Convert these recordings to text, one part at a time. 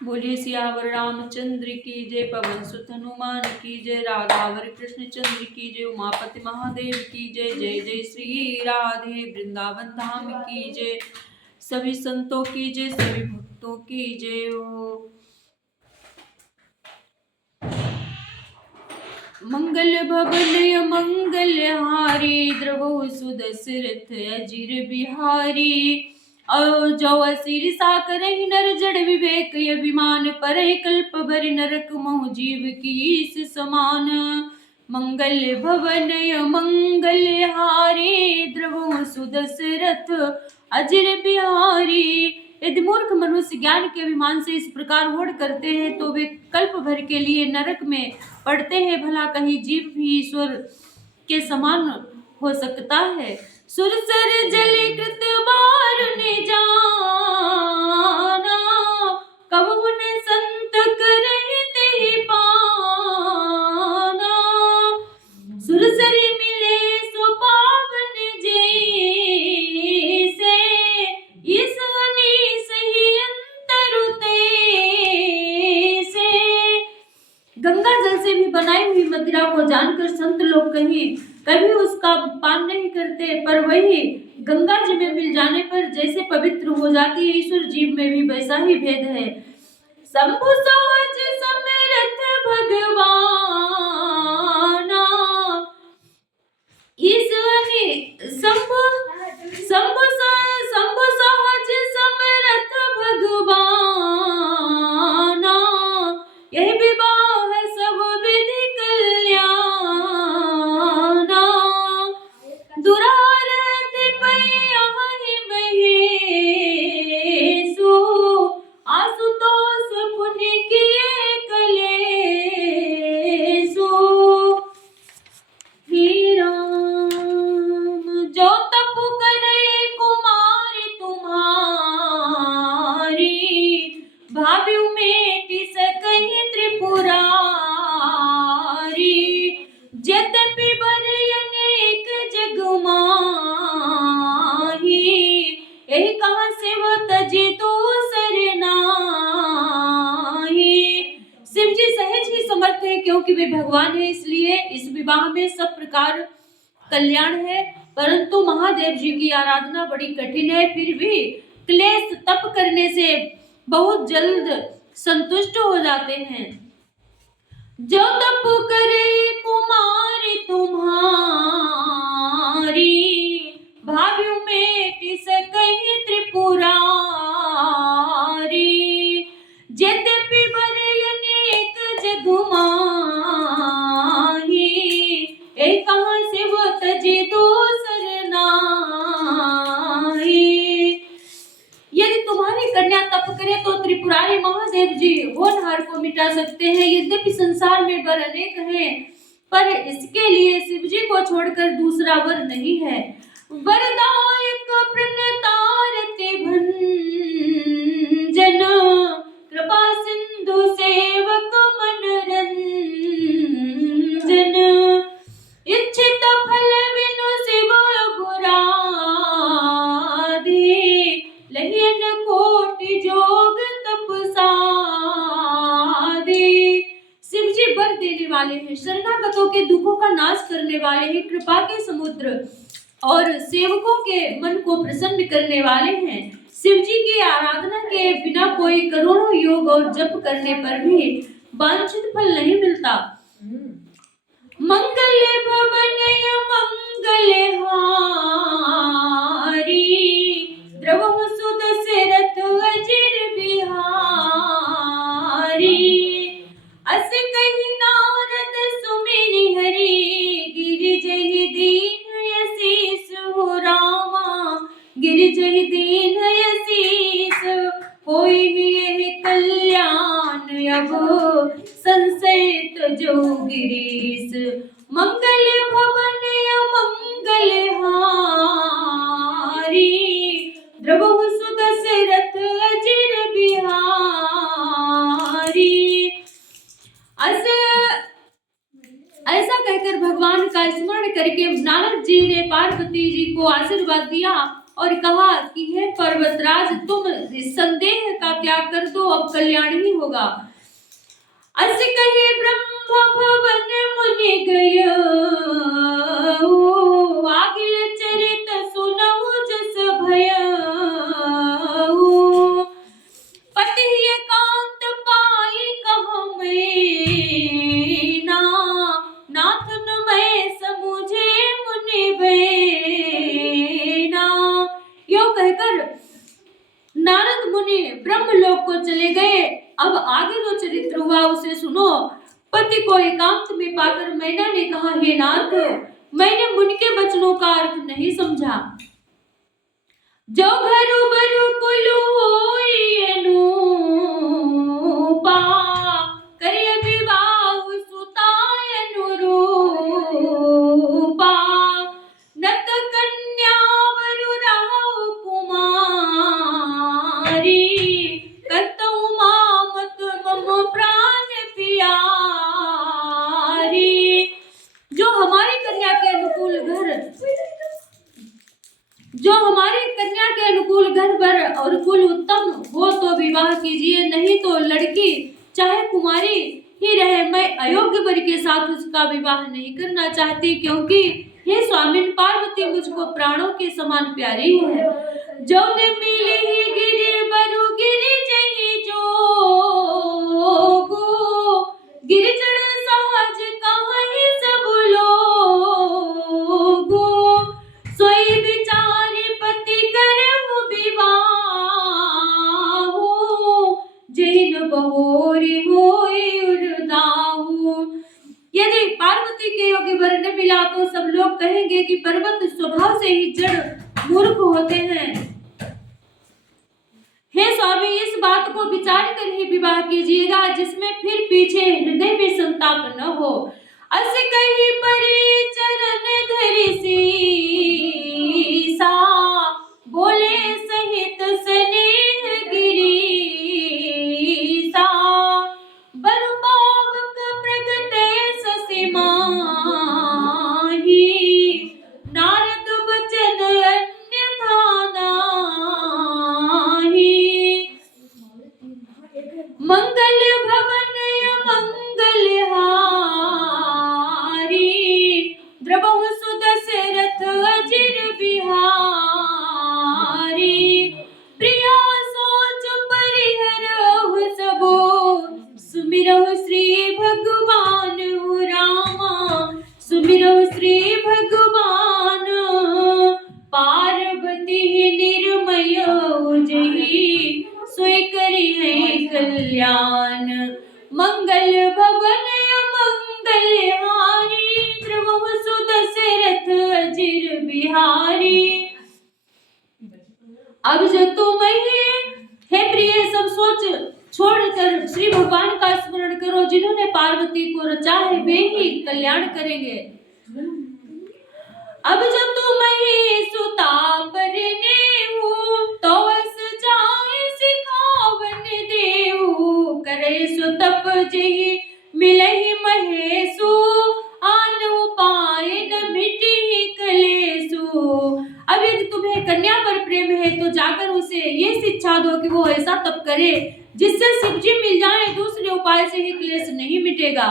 बोलिए सियावर रामचंद्र की जय, पवन सुत हनुमान की जय, राधावर कृष्ण चंद्र की जय, उमापति महादेव की जय। जय जय श्री राधे वृंदावन धाम की जय। सभी संतों की जय, सभी भक्तों की जय हो। मंगल भवन मंगल हारी, द्रवहु सुदशरथ अजिर बिहारी। जो सिर साकरहि नर जड़ विवेक अभिमान, परहि कल्प भरि नरक महु जीव की समान। मंगल भवन मंगल हारी, द्रवहु सुदशरथ अजिर बिहारी। यदि मूर्ख मनुष्य ज्ञान के अभिमान से इस प्रकार होड़ करते हैं तो वे कल्प भर के लिए नरक में पढ़ते हैं। भला कहीं जीव भी ईश्वर के समान हो सकता है। सुरसर जल कृत बार ने जाना, कबहु न संत करहिते ही पाना। सुरसरी मिले सो पावन जैसे, इस अनीस ही अंतर तैसे। गंगा जल से भी बनाई हुई मदिरा को जानकर संत लोग कभी उसका पान नहीं करते, पर वही गंगा जी में मिल जाने पर जैसे पवित्र हो जाती है, ईश्वर जीव में भी वैसा ही भेद है। शंभु सहज समरथ भगवाना, ईश्वरी शंभु शंभु शंभु सहज समरथ भगवाना। यही विवाह सब विधि कल्याणा, दुरारत पै महेशु, आशुतोष पुण्य किए कलेशु। हे राम जो तप करे कुमारी तुम्हारी, भाव्यु मेटि सकहि त्रिपुरारी। यद्यपि बर अनेक जग माही, यही कहाँ से वो तजे दूसर नाही। शिव जी सहज ही समर्थ है, क्योंकि वे भगवान है, इसलिए इस विवाह में सब प्रकार कल्याण है। परंतु महादेव जी की आराधना बड़ी कठिन है, फिर भी क्लेश तप करने से बहुत जल्द संतुष्ट हो जाते हैं। जो तप करे कुमारी तुम्हारी, भाव्यु मेटि सकहि त्रिपुरारी। यद्यपि बर अनेक जग माही, एक कहाँ से वो तजे दूसर नाही। यदि तुम्हारी कन्या तप करे तो त्रिपुरारी महादेव जी होनहार को मिटा सकते हैं। यद्यपि संसार में वर अनेक हैं, पर इसके लिए शिव जी को छोड़कर दूसरा वर नहीं है। वरदायक प्रणतारते भंजन, कृपा सिंधु सेवक मनरंजन। इच्छित फल बिनु शिव बुरादि, लहियन कोटि जोग तप साधि। शिव जी वर देने वाले हैं, शरणागतों के दुखों का नाश करने वाले हैं, कृपा के समुद्र और सेवकों के मन को प्रसन्न करने वाले हैं। शिव जी की आराधना के बिना कोई करोड़ों योग और जप करने पर भी वांछित फल नहीं मिलता। मंगल भवन मंगल हारी, द्रवहु सुदशरथ अजिर बिहारी। अस कहि नारद सुमिरि हरि, गिरिजहि दीन यसीस हो रामा। गिरिजहि दीन यसीस, होई यहि कल्याण अब संशय तजो गिरीश। मंगल भवन मंगल हारी, द्रवहु सुदशरथ अजिर बिहारी। ऐसा कहकर भगवान का स्मरण करके नारद जी ने पार्वती जी को आशीर्वाद दिया और कहा कि हे पर्वतराज, तुम संदेह का त्याग कर दो, अब कल्याण ही होगा। अस कहे ब्रह्म भवन मुनि गय, आगिल चरित सुनहु जस भय। पति एकांत पाई कह मैना, नाथन मैं समुझे मुनि बैना। यो कहकर नारद मुनि ब्रह्मलोक को चले गए। अब आगे जो चरित्र हुआ उसे सुनो। पति को एकांत में पाकर मैना ने कहा, हे नाथ, मैंने मुनि के वचनों का अर्थ नहीं समझा। जो घरु बरु कुलु होई अनुपा, करिय विवाह सुताय अनुरूपा। नत कन्या वरु रहु कुमारी, करतौ मामत मम प्राण प्यारी। जो हमारी कन्या के अनुकूल घर बर और कुल उत्तम हो तो विवाह कीजिए, नहीं तो लड़की चाहे कुमारी ही रहे, मैं अयोग्य वर के साथ उसका विवाह नहीं करना चाहती, क्योंकि हे स्वामिन, पार्वती मुझको प्राणों के समान प्यारी है। जो ने मिली ही गिरे बरु गिरि जही जोगो, गिरिजन सहज कहीं सब लोगो। सोई विचारी पति करहु विवाहु, जहिन बहोरी होई उर्दाहु। यदि पार्वती के योग्य वर न मिला तो सब लोग कहेंगे कि पर्वत स्वभाव से ही जड़ मूर्ख होते हैं। हे स्वामी, इस बात को विचार कर ही विवाह कीजिएगा, जिसमें फिर पीछे हृदय में संताप न हो। अस कही परि चरण धरि सीसा, बोले सहित स्नेह गिरीसा। बरु पावक प्रगटे शशि माही, नारद बचन अन्यथा नाही। मंगल भवन मंगल हारी, द्रवहु सुदशरथ अजिर बिहारी। प्रिया सोच परिहरहु सबो, सुमिरहु श्री भगवान रामा। सुमिरहु श्री भगवान, पार्वती निर्मय जही, सोई करी है कल्याण। मंगल भवन मंगल हारी, द्रवहु सुदशरथ अजिर बिहारी। अब जो तुम हे प्रिय, सब सोच छोड़कर श्री भगवान का स्मरण करो, जिन्होंने पार्वती को रचा है वे ही कल्याण करेंगे। अब जो तुम सुता परने हो, तो अस जाए सिखावन देहु। करे सो तप जही मिलहि महेशु, आन उपाय न मिटी कलेसु। अब यदि तुम्हें कन्या पर प्रेम है तो जाकर उसे ये शिक्षा दो कि वो ऐसा तप करे जिससे शिव जी मिल जाए, दूसरे उपाय से ही क्लेश नहीं मिटेगा।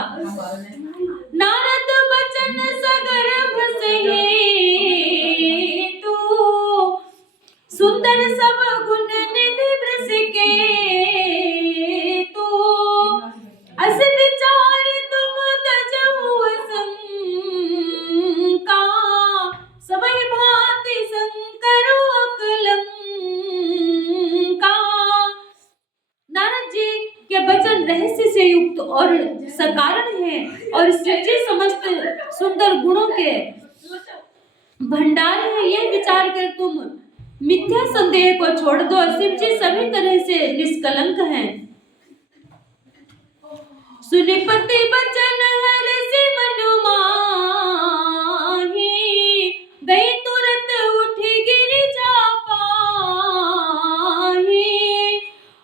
नारद बचन सगर्भ सहे तू, सुंदर सब गुण निधि वृष के तू। अस विचार तुम तजहु शंका, सबहि भांति शंकरो अकलंका। नारद जी के वचन रहस्य से युक्त और सकारण है, और शिव जी समस्त सुंदर गुणों के भंडार है। यह विचार कर तुम मिथ्या संदेह को छोड़ दो, शिव जी सभी तरह से निष्कलंक हैं। सुनि पति बचन हरषि मनु माही, गई तुरत उठी गिरिजा पाही।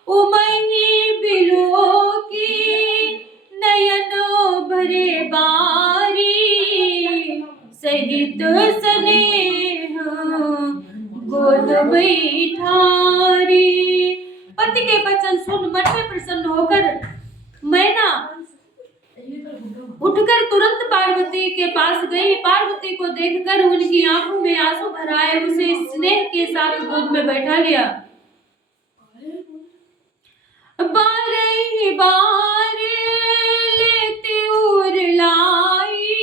उमहि बिलोकी नयन भरे बारी, सहित स्नेह गोद बैठारी। पति के वचन सुन मन में प्रसन्न होकर मैना उठकर तुरंत पार्वती के पास गई। पार्वती को देखकर उनकी आंखों में आंसू भर आए, उसे स्नेह के साथ गोद में बैठा लिया। बारह बार लेती उर लाई,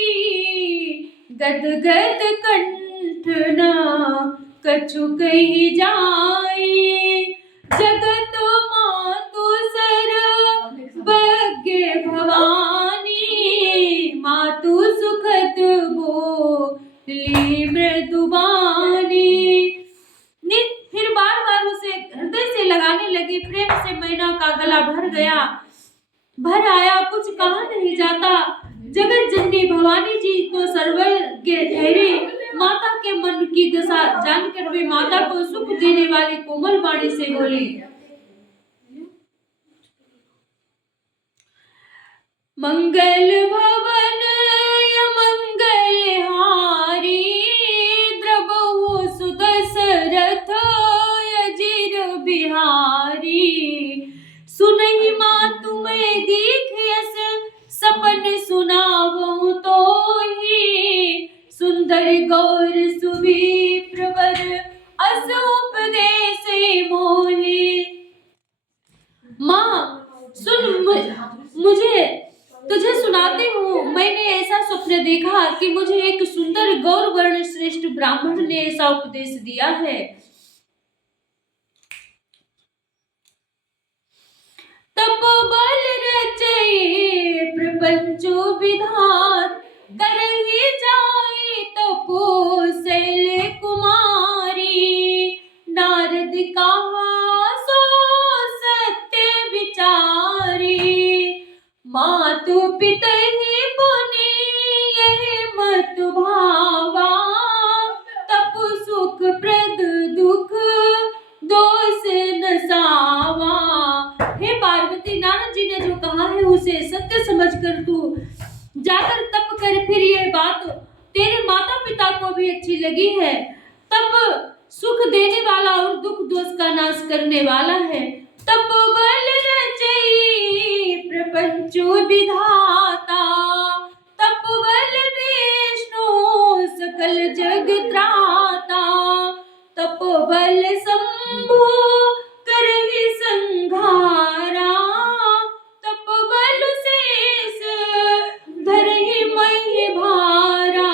गद गद कंठ न कछु कही जाई। जगत मातु सर्वज्ञ भवानी, मातु सुखद बोली मृदुबानी। फिर बार बार उसे हृदय से लगाने लगी। प्रेम से मैना का गला भर आया, कुछ कहा नहीं जाता। जगत जननी भवानी जी तो सर्वज्ञ ठहरी। माता के मन की दशा जानकर वे माता को सुख देने वाली कोमल वाणी से बोली, मंगल भवन मंगल हारी, द्रवहु सुदशरथ अजिर बिहारी। सुनहि मातु मैं दीख यस, सपन सुनावहु तोहि। सुंदर गौर सुवी प्रवर, अस उपदेश मोहि। माँ सुन, मुझे तुझे सुनाती हूँ। मैंने ऐसा स्वप्न देखा कि मुझे एक सुंदर गौर वर्ण श्रेष्ठ ब्राह्मण ने ऐसा उपदेश दिया है। तपोबल रचये प्रपंचो विधात, करहि जाई तपो शैल कुमारी। नारद कहा सो सत्य विचारी, मातु पितहि पुनि यही मत भावा। तप सुख प्रद दुख दोष न सावा। हे पार्वती, नारद जी ने जो कहा है उसे सत्य समझकर तू जाकर तप कर। फिर यह बात तेरे माता पिता को भी अच्छी लगी है। तप सुख देने वाला और दुख दोष का नाश करने वाला है। तप बल रचयि प्रपंचो विधाता, तप बल विष्णु सकल जग त्राता। तप बल शंभु करहि संघारा, तप बल शेष धरहि महि भारा।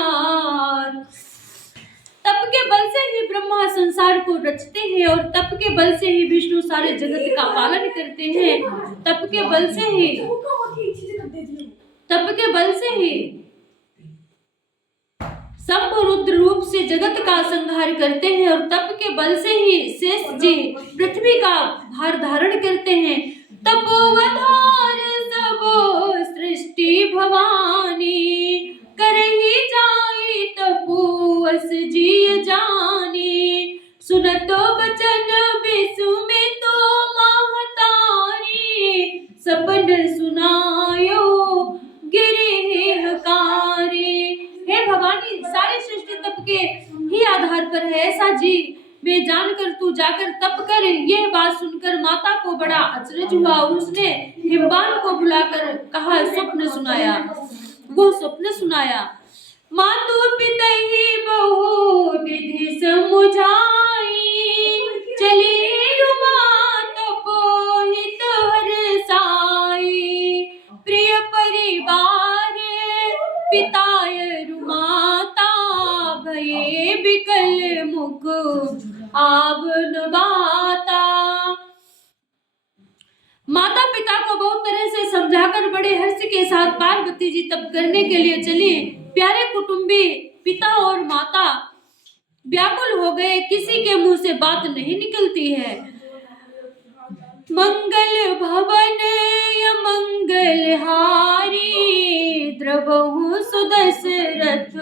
तप के बल से ही ब्रह्मा संसार को रचते हैं और तप के बल से ही विष्णु सारे जगत का पालन करते हैं। तप के बल से ही शंभु रुद्र रूप से जगत का संहार करते हैं और तप के बल से ही शेष जी पृथ्वी का भार धारण करते हैं। तपोवधार सब सृष्टि भवानी, करहि जाई तपोवस जी जानी। सुनतो बचन बिसुमितो महतारी, सपन सुनायो गिरिहकारी। हे भवानी, सारी सृष्टि तप के ही आधार पर है, ऐसा जी वे जानकर तू जाकर तप कर। यह बात सुनकर माता को बड़ा अचरज हुआ। उसने हिमवान को बुलाकर कहा, स्वप्न सुनाया। वो स्वप्न सुनाया, मातु पितहि बहु विधि समुझाई। चली मात पोहित हरसाई, प्रिय परिवार पिताय रुमाता। भये विकल मुख आवन बाता। माता पिता को बहुत तरह से समझाकर बड़े हर्ष के साथ पार्वती जी तप करने के लिए चली। प्यारे कुटुंबी पिता और माता व्याकुल हो गए, किसी के मुंह से बात नहीं निकलती है। मंगल भवन मंगल हारी, द्रवहु सुदशरथ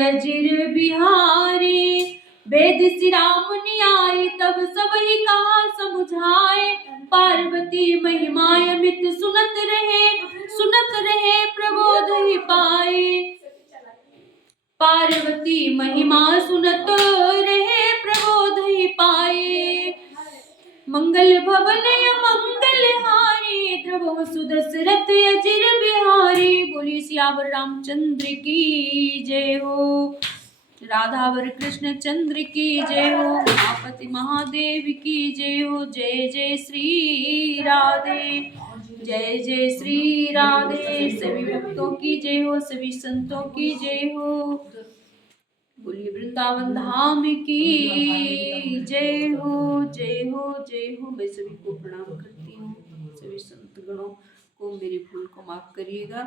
अजिर बिहारी। वेद श्री राम न्याय तब सब ही कहा समुझाए। पार्वती महिमाय अमित सुनत रहे प्रबोध ही पाए। पार्वती महिमा सुनत रहे प्रबोध ही पाए। मंगल भवन मंगल बलिहारी द्रवहु सुदशरथ अजिर बिहारी। बोलिए सियावर रामचंद्र की जय हो, राधावर कृष्ण चंद्र की जय हो, उमापति महादेव की जय हो। जय जय श्री राधे, जय जय श्री राधे। सभी भक्तों की जय हो, सभी संतों की जय हो। बोलिए वृंदावन धाम की जय हो, जय हो, जय हो। मैं सभी को प्रणाम करती हूँ, सभी संत गणों को मेरी भूल को माफ करिएगा।